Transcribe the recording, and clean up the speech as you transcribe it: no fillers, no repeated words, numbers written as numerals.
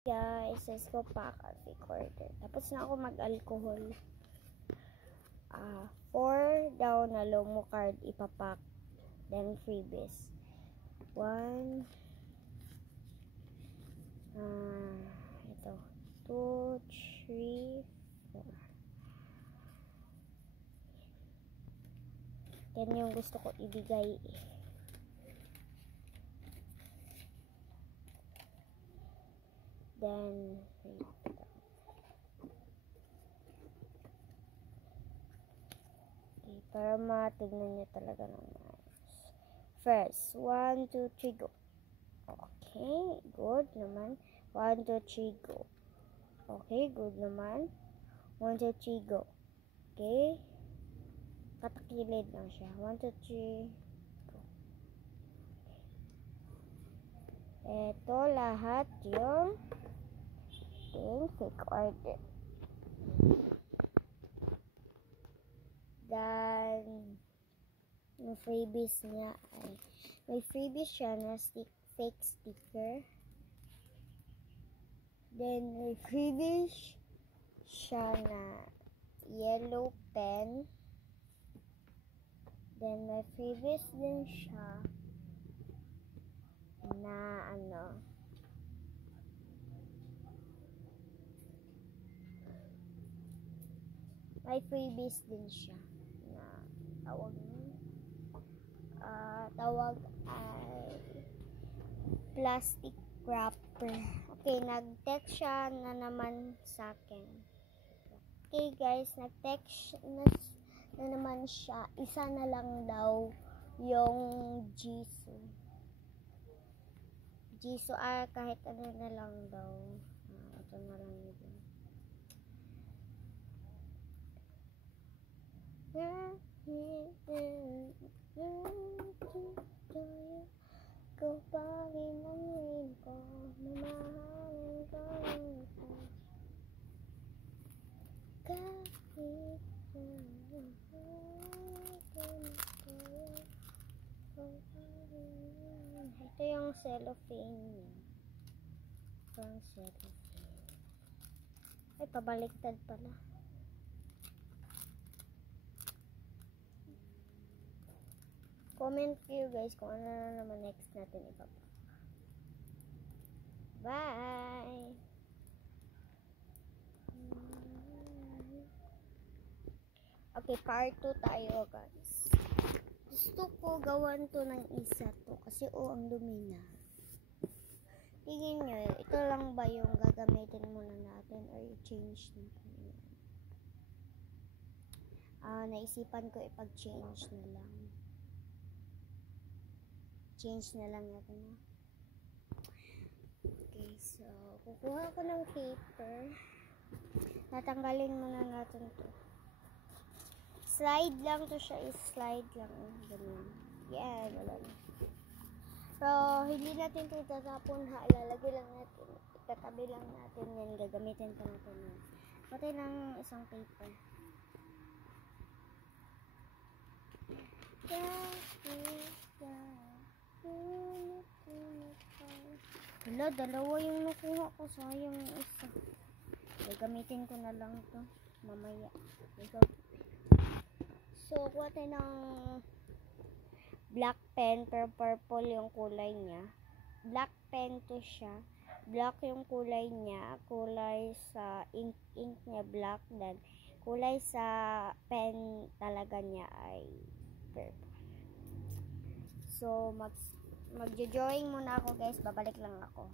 Guys, let's go pack at recorder. Tapos na ako mag-alcohol. 4 daw na Lomo card ipapak. Then freebies. 1 ito. 2, 3, 4. Yan yung gusto ko ibigay eh. Then, okay, para matignan nyo talaga ng nice. First, 1, 2, 3, go. Okay, good naman. 1, 2, 3, go. Okay, good naman. 1, 2, 3, go. Okay. Katakilid lang siya. 1, 2, 3, go. Ito lahat yung fake order. Then, yung freebies niya ay, may freebies siya na fake sticker. Then, may freebies siya na yellow pen. Then, may freebies din siya na may freebies din siya na tawag ay plastic wrapper. Okay, nag-text siya na naman sa akin. Okay guys, nag-text na naman siya. Isa na lang daw yung Jisoo. Kahit ano na lang daw. Ito na lang yun. Ko pa rin ang rin ko, mamahalin ko ito. Kahit ito yung cellophane niya. Ito yung cellophane. Ay, pabaliktad pala. Comment kayo guys kung ano na naman next natin ipapak. Bye! Okay, part 2 tayo guys. Gusto ko gawan to ng isa to kasi ang dumi na. Tingin nyo, ito lang ba yung gagamitin muna natin or i-change natin? Naisipan ko ipag-change na lang. Change na lang natin. Okay, so kukuha ko ng paper. Natanggalin muna natin to. Slide lang to siya, slide lang. Ganun. Yan, wala na. So, hindi natin ito tatapon ha. Ilalagay lang natin. Itatabi lang natin yan. Gagamitin pa natin yan. Pati ng isang paper. Wala, dalawa yung nakuha ko. Sayang yung isa. Gagamitin ko na lang to mamaya. So, kuha tayo ng black pen, pero purple yung kulay niya. Black pen to siya. Black yung kulay niya. Kulay sa ink niya black. Then, kulay sa pen talaga niya ay purple. So, magjo-drawing muna ako guys. Babalik lang ako.